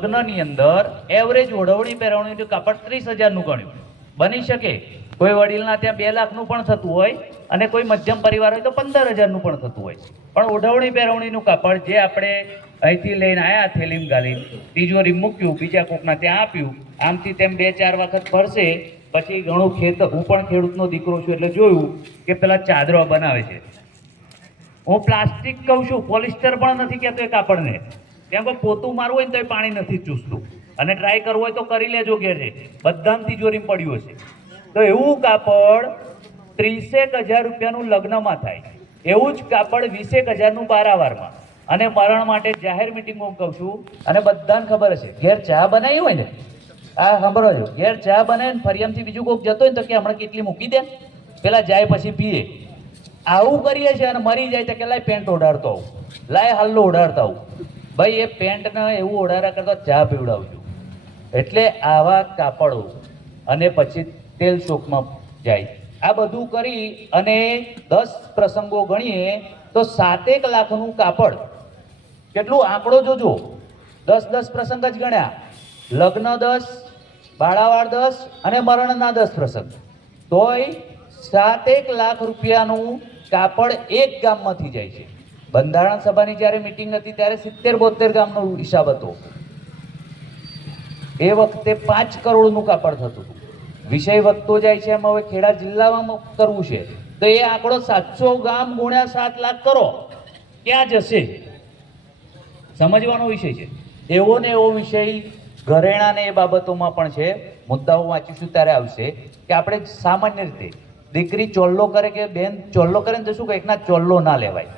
લગ્નની અંદર એવરેજ ઓઢવણી પહેરવણીનું કાપડ 30,000નું ગણ્યું. બની શકે કોઈ વડીલના ત્યાં 2 લાખનું પણ થતું હોય અને કોઈ મધ્યમ પરિવાર હોય તો 15,000નું પણ થતું હોય. પણ ઓઢવણી પહેરવણીનું કાપડ જે આપણે અહીંથી લઈને આવ્યા થેલીમ ગાલીને તિજોરી મૂક્યું, બીજા કોકના ત્યાં આપ્યું, આમથી તેમ 2-4 વખત ફરશે પછી ઘણું ખેતર. હું પણ ખેડૂતનો દીકરો છું એટલે જોયું કે પેલા ચાદરો બનાવે છે. હું પ્લાસ્ટિક કહું છું, પોલિસ્ટર પણ નથી કહેતો એ કાપડને. કેમ કે પોતું મારવું હોય ને તો એ પાણી નથી ચૂસતું. અને ટ્રાય કરવું હોય તો કરી લેજો ઘેર છે, બધાની તિજોરી પડ્યું હશે. તો એવું કાપડ 30,000 રૂપિયાનું લગ્નમાં થાય, એવું જ કાપડ 20,000નું બારાવારમાં. અને મરણ માટે જાહેર મિટિંગમાં કહું છું, અને બધાને ખબર હશે, ઘેર ચા બનાવી હોય ને, આ સાંભળો છો, ઘેર ચા બનાવે ને ફરિયામથી બીજું કોઈક જતો હોય ને તો કે હમણાં કેટલી મૂકી દે, પેલા જાય પછી પીએ. આવું કરીએ છીએ અને મરી જાય તો કે લાય પેન્ટ ઓઢાડતો આવું, લાય હલ્લો ઓઢાડતા આવું. ભાઈ એ પેન્ટને એવું ઓઢાડા કરતા ચા પીવડાવજો. એટલે આવા કાપડો અને પછી તેલ શોકમાં જાય. આ બધું કરી અને 10 પ્રસંગો ગણીએ તો 7 લાખનું કાપડ. કેટલું આંકડો જોજો, 10 પ્રસંગ જ ગણ્યા. લગ્ન 10, બાળાવાળ 10 અને મરણના 10 પ્રસંગ, તોય 7 લાખ રૂપિયાનું કાપડ એક ગામમાંથી જાય છે. બંધારણ સભાની જ્યારે મિટિંગ હતી ત્યારે 70-72 ગામનો હિસાબ હતો. એ વખતે 5 કરોડનું કાપડ થતું હતું. વિષય વધતો જાય છે, એમ હવે ખેડા જિલ્લામાં કરવું છે તો એ આંકડો 700 ગામ ગુણ્યા 7 લાખ કરો, ક્યાં જશે? સમજવાનો વિષય છે. એવો ને એવો વિષય ઘરેણાને એ બાબતોમાં પણ છે. મુદ્દાઓ વાંચીશું ત્યારે આવશે કે આપણે સામાન્ય રીતે દીકરી ચોલ્લો કરે કે બેન ચોલ્લો કરે ને તો શું કહે, એકના ચોલ્લો ના લેવાય.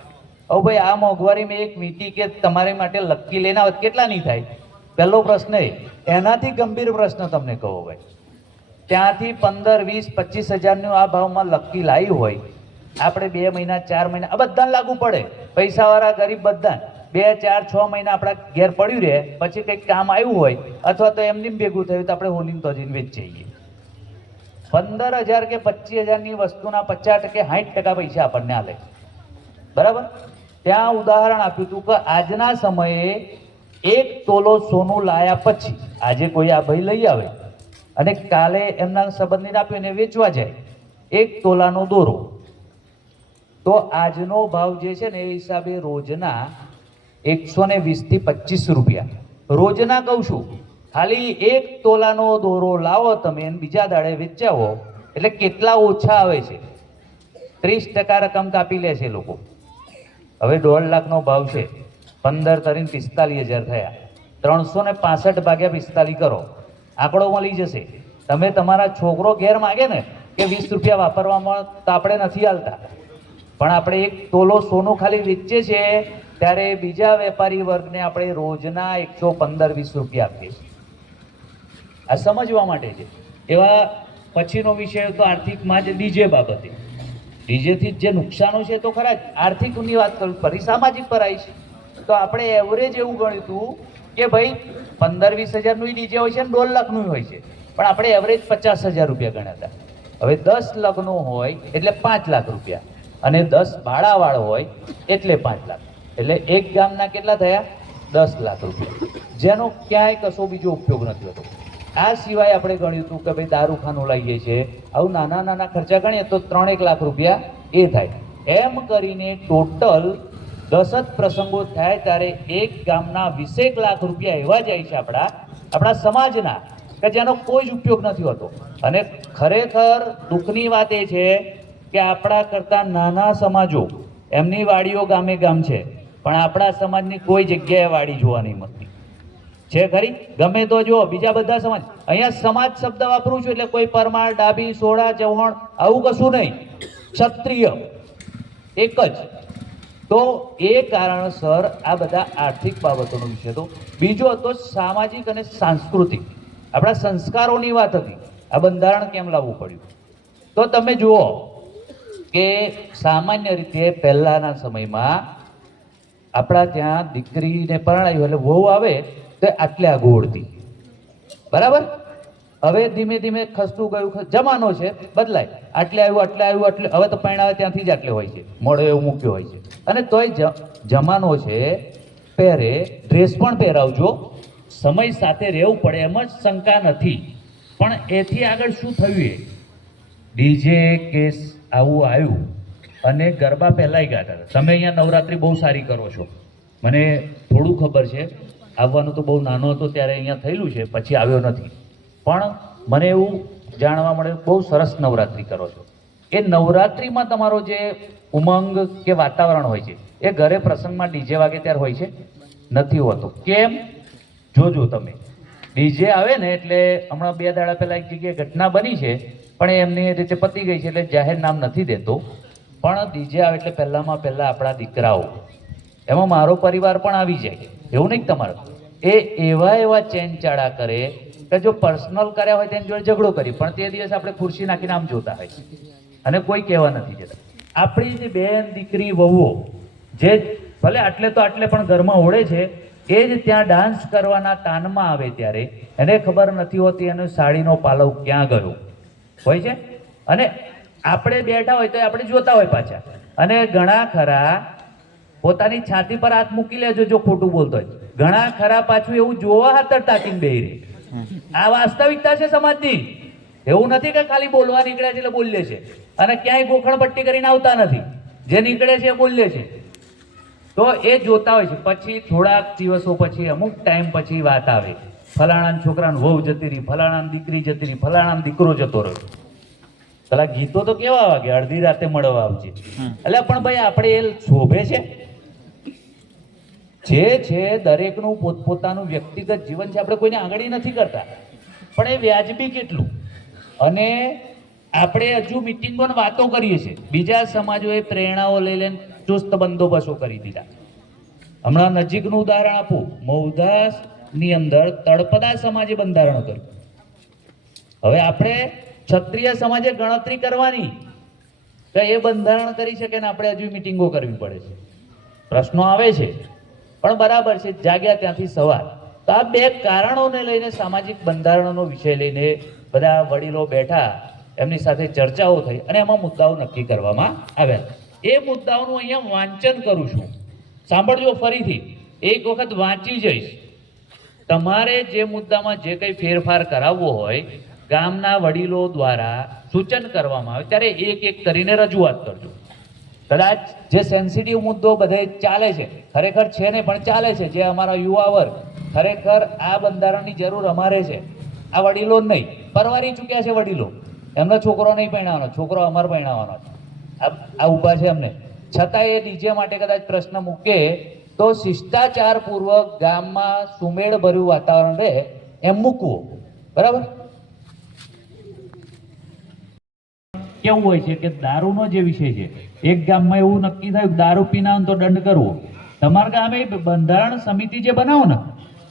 હવે ભાઈ આ મોંઘવારી મેં એક વીટી કે તમારી માટે લક્કી લઈને આવે કેટલા નહીં થાય? પહેલો પ્રશ્ન એનાથી ગંભીર પ્રશ્ન તમને કહો ભાઈ, ત્યાંથી 15, 20, 25,000નું આ ભાવમાં લક્કી લાવી હોય, આપણે 2 મહિના 4 મહિના આ બધાને લાગુ પડે, પૈસાવાળા ગરીબ બધા 2, 4, 6 મહિના આપણા ઘેર પડ્યું રહે, પછી કંઈક કામ આવ્યું હોય અથવા તો એમની ભેગું થયું તો આપણે હોલીને તો જઈને વેચી જઈએ. 15,000 કે 25,000ની વસ્તુના 50% 60% પૈસા આપણને આલે, બરાબર? ત્યાં ઉદાહરણ આપ્યું હતું કે આજના સમયે 1 તોલો સોનું લાયા પછી, આજે કોઈ આ ભાઈ લઈ આવે અને કાલે એમના સંબંધીને આપ્યું ને વેચવા જાય, 1 તોલાનો દોરો, તો આજનો ભાવ જે છે ને એ હિસાબે રોજના 120 થી 25 રૂપિયા. રોજના કહું છું, ખાલી 1 તોલાનો દોરો લાવો તમે અને બીજા દાડે વેચાવો એટલે કેટલા ઓછા આવે છે? 30% રકમ કાપી લે છે લોકો. હવે 1.5 લાખનો ભાવ છે, 15 તરીને 45,000 થયા, 365 ભાગ્યા 45 કરો, આંકડો મળી જશે. તમે તમારા છોકરો ઘેર માગે ને કે 20 રૂપિયા વાપરવામાં, તો આપણે નથી હાલતા, પણ આપણે 1 તોલો સોનું ખાલી વેચીએ છીએ ત્યારે બીજા વેપારી વર્ગને આપણે રોજના 115-20 રૂપિયા આપીએ છીએ. આ સમજવા માટે છે. એવા પછીનો વિષય તો આર્થિકમાં જ ડીજે બાબતે, ડીજેથી જે નુકસાનો છે તો ખરા જ. આર્થિકની વાત કરું, ફરી સામાજિક પર આવી છે. તો આપણે એવરેજ એવું ગણ્યું હતું કે ભાઈ 15-20,000નું ડીજે હોય છે ને 1.5 લાખનું હોય છે, પણ આપણે એવરેજ 50,000 રૂપિયા ગણ્યા હતા. હવે 10 લગ્નો હોય એટલે 5 લાખ રૂપિયા અને 10 બાળાવાળ હોય એટલે 5 લાખ, એટલે એક ગામના કેટલા થયા? 10 લાખ રૂપિયા, જેનો ક્યાંય કશો બીજો ઉપયોગ નથી હોતો. આ સિવાય આપણે ગણ્યું હતું કે ભાઈ દારૂખાનું લઈએ છીએ, આવું નાના નાના ખર્ચા ગણીએ તો 3-1 લાખ રૂપિયા એ થાય. એમ કરીને ટોટલ 10 જ પ્રસંગો થાય ત્યારે એક ગામના 20 લાખ રૂપિયા એવા જાય છે આપણા સમાજના કે જેનો કોઈ જ ઉપયોગ નથી હોતો. અને ખરેખર દુઃખની વાત એ છે કે આપણા કરતાં નાના સમાજો એમની વાડીઓ ગામે ગામ છે, પણ આપણા સમાજની કોઈ જગ્યાએ વાડી જોવા નહીં મળતી છે ખરી? ગમે તો જુઓ બીજા બધા સમાજ. અહીંયા સમાજ શબ્દ વાપરું છું એટલે કોઈ પરમાર, ડાબી, સોડા, ચૌહાણ આવું કશું નહીં, ક્ષત્રિય એક જ. તો એ કારણસર આ બધા આર્થિક બાબતોનો વિષય હતો. બીજો હતો સામાજિક અને સાંસ્કૃતિક, આપણા સંસ્કારોની વાત હતી. આ બંધારણ કેમ લાવવું પડ્યું? તો તમે જુઓ કે સામાન્ય રીતે પહેલાના સમયમાં આપણા ત્યાં દીકરીને પરણાવી એટલે વહુ આવે તો આટલે આગોળતી, બરાબર? હવે ધીમે ધીમે ખસતું ગયું, જમાનો છે બદલાય, આટલે આવ્યું આટલે આવ્યું એટલે હવે તો પરણાવે ત્યાંથી જ આટલે હોય છે, મોડો એવું મૂક્યો હોય છે. અને તોય જમાનો છે, પહેરે, ડ્રેસ પણ પહેરાવજો, સમય સાથે રહેવું પડે એમ જ શંકા નથી. પણ એથી આગળ શું થયું, એ ડીજે કેસ આવું આવ્યું અને ગરબા પહેલાંય ગાતા હતા. તમે અહીંયા નવરાત્રિ બહુ સારી કરો છો, મને થોડું ખબર છે. આવવાનું તો બહુ નાનો હતો ત્યારે અહીંયા થયેલું છે, પછી આવ્યો નથી. પણ મને એવું જાણવા મળે બહુ સરસ નવરાત્રિ કરો છો. એ નવરાત્રિમાં તમારો જે ઉમંગ કે વાતાવરણ હોય છે એ ઘરે પ્રસંગમાં ડીજે વાગે ત્યારે હોય છે? નથી હોતો. કેમ? જોજો તમે, ડીજે આવે ને એટલે હમણાં 2 દાડા પહેલા એક જગ્યાએ ઘટના બની છે, પણ એ એમની રીતે પતી ગઈ છે એટલે જાહેર નામ નથી દેતો. પણ ડીજે આવે એટલે પહેલામાં પહેલા આપણા દીકરાઓ, એમાં મારો પરિવાર પણ આવી જાય, એવું નહીં તમારે. એ એવા ચેનચાળા કરે કે જો પર્સનલ કર્યા હોય તેની જોડે ઝઘડો કરી, પણ તે દિવસે આપણે ખુરશી નાખીને આમ જોતા હોય અને કોઈ કહેવા નથી જતા. આપણી જે બેન દીકરી વહુઓ જે ભલે આટલે તો આટલે પણ ઘરમાં ઓળે છે, એ જ ત્યાં ડાન્સ કરવાના તાનમાં આવે ત્યારે એને ખબર નથી હોતી એનો સાડીનો પાલવ ક્યાં ગયો હોય છે. અને આપણે બેઠા હોય તો આપણે જોતા હોય પાછા. અને ઘણા ખરા પોતાની છાતી પર હાથ મૂકી લેજો જો ખોટું બોલતો હોય. ઘણા ખરા પાછું એવું જોવા હાથર તાકીને બેહી રહે. આ વાસ્તવિકતા છે સમાજની. એવું નથી કે ખાલી બોલવા નીકળ્યા છે એટલે બોલીએ છે અને ક્યાંય ગોખણ પટ્ટી કરીને આવતા નથી. જે નીકળે છે એ બોલીએ છે. તો એ જોતા હોય છે. પછી થોડાક દિવસો પછી, અમુક ટાઈમ પછી વાત આવે, ફલાણા છોકરાને વહુ જતી રહી, ફલાણા દીકરી જતી રહી, ફલાણા દીકરો જતો રહ્યો. પેલા ગીતો તો કેવા વાગે, અડધી રાતે મળવા આવજે. એટલે પણ ભાઈ આપણે એ શોભે છે? જે છે દરેકનું પોતપોતાનું વ્યક્તિગત જીવન છે, આપણે કોઈને આંગળી નથી કરતા, પણ એ વ્યાજબી કેટલું. અને આપણે હજુ મિટિંગોને વાતો કરીએ છીએ, બીજા સમાજોએ પ્રેરણાઓ લઈ લઈને ચુસ્ત બંદોબસ્તો કરી દીધા. હમણાં નજીકનું ઉદાહરણ આપું, મૌધાસની અંદર તળપદા સમાજે બંધારણ કર્યું. હવે આપણે ક્ષત્રિય સમાજે ગણતરી કરવાની કે એ બંધારણ કરી શકે ને આપણે હજુ મિટિંગો કરવી પડે છે. પ્રશ્નો આવે છે, પણ બરાબર છે, જાગ્યા ત્યાંથી સવાલ. તો આ 2 કારણોને લઈને સામાજિક બંધારણનો વિષય લઈને બધા વડીલો બેઠા, એમની સાથે ચર્ચાઓ થઈ અને એમાં મુદ્દાઓ નક્કી કરવામાં આવ્યા. એ મુદ્દાઓનું અહીંયા વાંચન કરું છું, સાંભળજો ફરીથી, એક વખત વાંચી જઈશ. તમારે જે મુદ્દામાં જે કંઈ ફેરફાર કરાવવો હોય, ગામના વડીલો દ્વારા સૂચન કરવામાં આવે ત્યારે એક એક કરીને રજૂઆત કરજો. કદાચ જે સેન્સિટિવ મુદ્દો બધે ચાલે છે, ખરેખર છે નહીં પણ ચાલે છે, જે અમારા યુવા વર્ગ, ખરેખર આ બંધારણની જરૂર અમારે છે. આ વડીલો જ નહીં, પરવારી ચૂક્યા છે વડીલો, એમનો છોકરો નહીં પરણાવવાનો, છોકરો અમારે પરણાવવાનો છે. આ ઊભા છે એમને, છતાં એ ડીજે માટે કદાચ પ્રશ્ન મૂકે તો શિષ્ટાચારપૂર્વક ગામમાં સુમેળ ભર્યું વાતાવરણ રહે એમ મૂકવું. બરાબર? કેવું હોય છે કે દારૂનો જે વિષય છે, એક ગામમાં એવું નક્કી થયું દારૂ પીના તો દંડ કરવો. તમારા ગામે બંધારણ સમિતિ જે બનાવો ને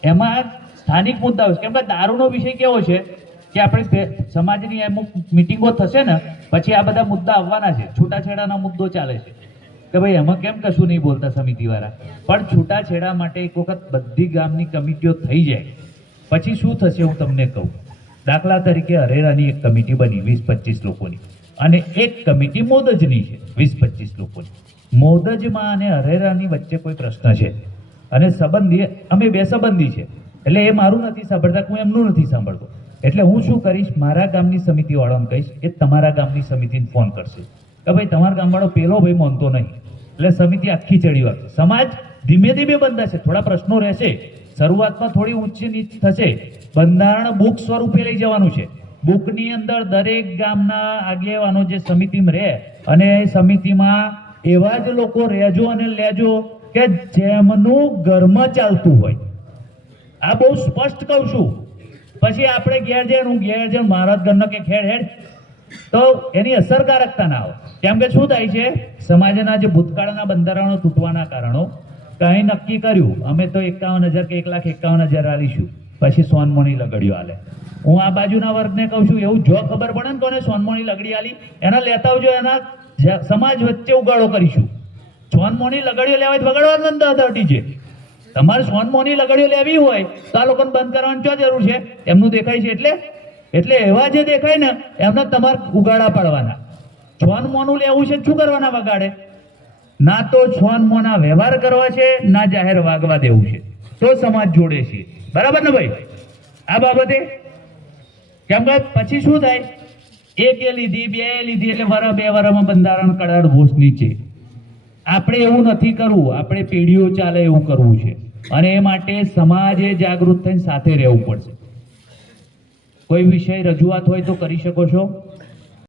એમાં સ્થાનિક મુદ્દા હોય, કેમ કે દારૂનો વિષય કેવો છે કે આપણે સમાજની અમુક મિટિંગો થશે ને પછી આ બધા મુદ્દા આવવાના છે. છૂટાછેડાનો મુદ્દો ચાલે છે કે ભાઈ એમાં કેમ કશું નહીં બોલતા સમિતિવાળા, પણ છૂટાછેડા માટે એક વખત બધી ગામની કમિટીઓ થઈ જાય પછી શું થશે હું તમને કહું. દાખલા તરીકે હરેરાની એક કમિટી બની 20-25 લોકોની, અને એક કમિટી મોદજની છે 20-25 લોકોની. મોદજમાં અને હરેરાની વચ્ચે કોઈ પ્રશ્ન છે અને સંબંધી, અમે 2 સંબંધી છે એટલે એ મારું નથી સાંભળતા, હું એમનું નથી સાંભળતો. એટલે હું શું કરીશ, મારા ગામની સમિતિ વાળાને કહીશ, એ તમારા ગામની સમિતિને ફોન કરશે કે ભાઈ તમારા ગામવાળો પેલો ભાઈ માનતો નહીં, એટલે સમિતિ આખી ચડી વાગશે. સમાજ ધીમે ધીમે બંધાશે, થોડા પ્રશ્નો રહેશે, શરૂઆતમાં થોડી ઊંચી નીચ થશે. બંધારણ બુક સ્વરૂપે લઈ જવાનું છે. બુકની અંદર દરેક ગામના આગેવાનો જે સમિતિમાં રહે અને એ સમિતિમાં એવા જ લોકો રહેજો અને લેજો કે જેમનું ઘરમાં ચાલતું હોય. આ બહુ સ્પષ્ટ કહું છું. પછી આપણે ઘેર જણ મારા જ ઘરનો કે ખેડ હેડ તો એની અસરકારકતા ના આવે. કેમ કે શું થાય છે, સમાજના જે ભૂતકાળના બંધારણો તૂટવાના કારણો, કંઈ નક્કી કર્યું અમે તો 51,000 કે 1,51,000 આલીશું, પછી સોનમણી લગડીઓ આલે. હું આ બાજુના વર્ગને કહું છું, એવું જો ખબર પડે ને કોને સોનમણી લગડી આલી, એના લેતા આવજો, એના સમાજ વચ્ચે ઉગાડો કરીશું. સોનમણી લગડીઓ લેવાય વગાડવાનું નથી છે. તમારે સોનમણી લગડીઓ લેવી હોય તો આ લોકોને બંધ કરવાની શું જરૂર છે? એમનું દેખાય છે એટલે એવા જે દેખાય ને એમને તમારે ઉગાડા પાડવાના. સોનમોનું લેવું છે શું કરવાના વગાડે? ના તો સોનમોના વ્યવહાર કરવા છે, ના જાહેર વાગવા દેવું છે. તો સમાજ જોડે છીએ. બરાબર ને ભાઈ? આ બાબતે કેમ કે પછી શું થાય, એક એ લીધી, બે એ લીધી એટલે વરસ બે વરસમાં બંધારણ કરાર ઘોષ નીચે. આપણે એવું નથી કરવું, આપણે પેઢીઓ ચાલે એવું કરવું છે. અને એ માટે સમાજે જાગૃત થઈને સાથે રહેવું પડશે. કોઈ વિષય રજૂઆત હોય તો કરી શકો છો.